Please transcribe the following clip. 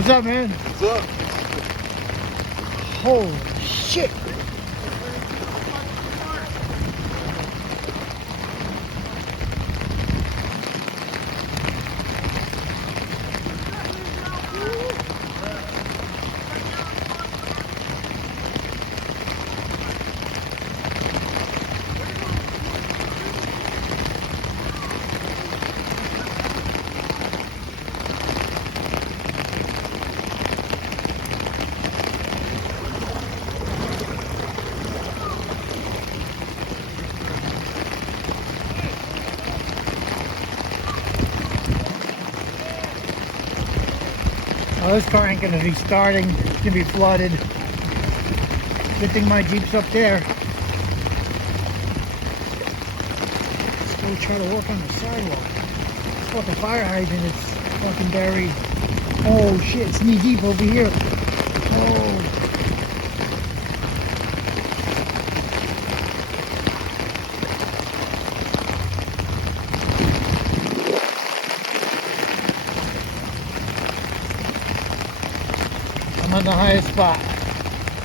What's up, man? What's up? Holy shit. Oh, this car ain't gonna be starting. It's gonna be flooded. Good thing my Jeep's up there. Let's go try to walk on the sidewalk. This fucking fire hydrant is fucking buried. Oh shit, it's knee deep over here. Oh. I'm on the highest spot.